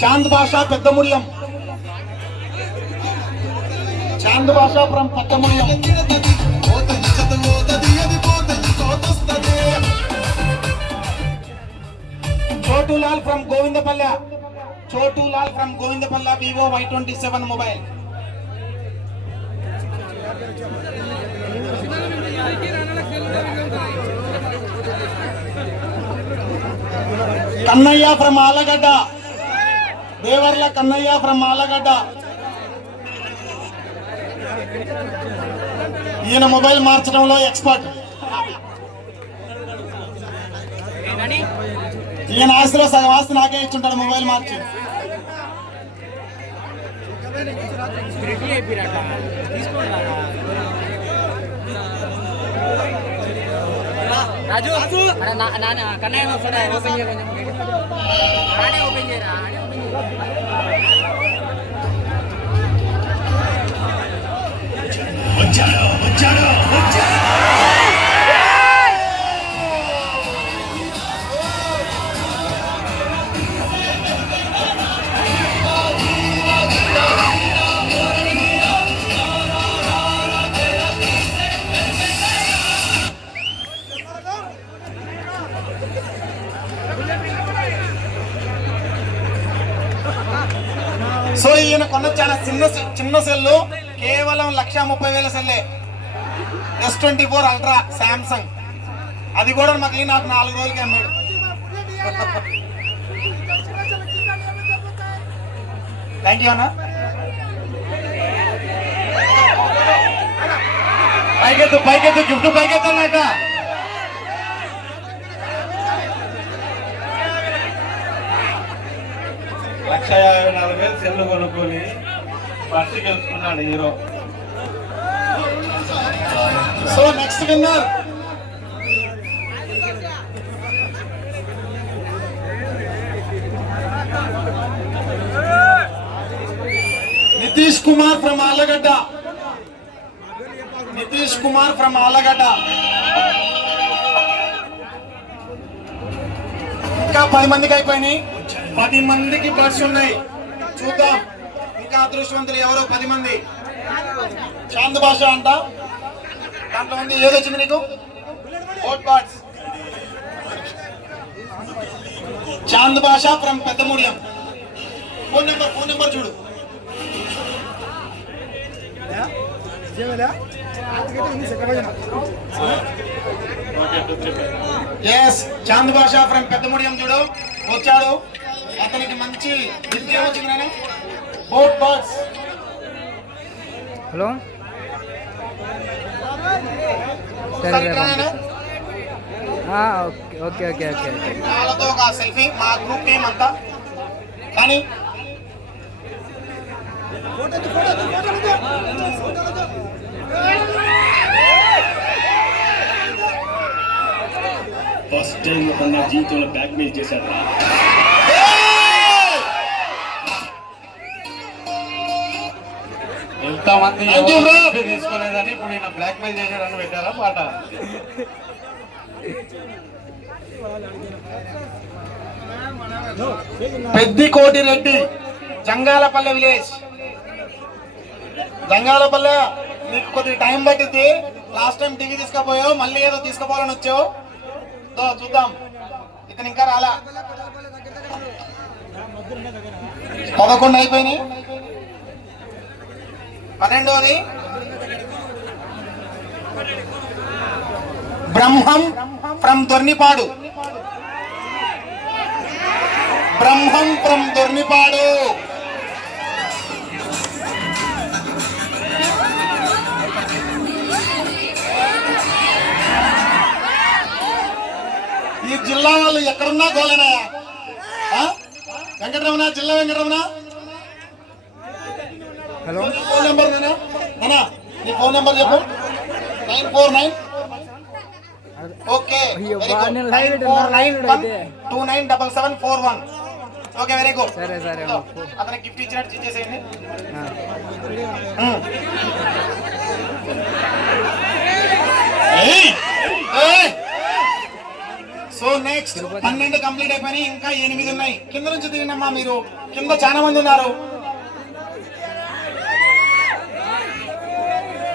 చాంద్ భాషా Peddamudiyam. Chand Basha from Peddamudiyam. Chotulal from Govindapalle. Chotulal from Govindapalle. Vivo Y27 mobile. Kannaiah from Allagadda. Devarla Kannaiah from Allagadda. ఈయన mobile మార్చడంలో ఎక్స్పర్ట్. ఈయన ఆస్తిలో సగం ఆస్తి నాకే ఇచ్చుంటాడు మొబైల్ మార్చి. రాజు కన్నయ్య వస్తాడా? ఓపెన్ చేయ, ఆడే ఓపెన్ చేయరా, ఆడే ఓపెన్ చేయరా. వచ్చాడు వచ్చాడు వచ్చాడు. సో ఈయన కొన్న చాలా చిన్న సెల్లు, కేవలం 1,30,000 సెల్లే. S24 ultra Samsung. అది కూడా నాకు 4 రోజులకి అమ్మాడు. థ్యాంక్ యూ అన్న. పైకెత్తు పైకెత్తు, గిఫ్ట్ పైకెత్తు అన్నట. ₹1,54,000 సెల్లు కొనుక్కొని ఫస్ట్ గెలుచుకున్నాడు hero. So next winner Nitish Kumar from Allagadda. Nitish Kumar from Allagadda. ఇంకా 10 మందికి అయిపోయినాయి. 10 మందికి బర్డ్స్ ఉన్నాయి. చూద్దాం ఇంకా అదృష్టవంతులు ఎవరో 10 మంది. చాంద్ భాష అంట. దాంట్లో ఉంది. ఏదొచ్చింది నీకు? ఓట్ బర్డ్స్. Chand Basha from Peddamudiyam. Phone number చూడు. ఎస్, చాంద్ భాష ఫ్రమ్ పెద్దముడియం చూడు వచ్చాడు. అతనికి మంచి గిఫ్ట్ ఏమొచ్చింది నాన్న? Boat birds. Hello, okay okay okay. వాళ్ళతో ఒక సెల్ఫీ, మా గ్రూప్ టీం అంతా. కానీ ఫస్ట్ టైం నా జీవితంలో బ్యాక్ మెయిల్ చేశాడు. ఎంతమంది తీసుకోలేదని ఇప్పుడు ఈయన బ్లాక్ మెయిల్ చేశాడని పెట్టారా మాట. పెద్దికోటి రెడ్డి, జంగాలపల్లె విలేజ్. జంగాలపల్లె నీకు కొద్దిగా టైం పట్టింది. లాస్ట్ టైం టీవీ తీసుకుపోయావు, మళ్ళీ ఏదో తీసుకుపోవాలని వచ్చావు. చూద్దాం. ఇతను ఇంకా రాలా. 11 అయిపోయినాయి. 12వది బ్రహ్మం ఫ్రమ్ దొర్నిపాడు. బ్రహ్మం ఫ్రమ్ దొర్నిపాడు. ఈ జిల్లా వాళ్ళు ఎక్కడున్నా గోలేనాయా? వెంకటరమణ, జిల్లా వెంకటరమణ. హలో, ఫోన్ నెంబర్ నేనా? నీ ఫోన్ నెంబర్ చెప్పు. 949. ఓకే, 297741. Okay, very good. సరే సరే. అతనికి గిఫ్ట్ ఇచ్చినట్టు ఇచ్చేసేయండి. సో నెక్స్ట్ 12 కంప్లీట్ అయిపోయినాయి, ఇంకా 8 ఉన్నాయి. కింద నుంచి తీయండమ్మా, మీరు కింద చాలా మంది ఉన్నారు.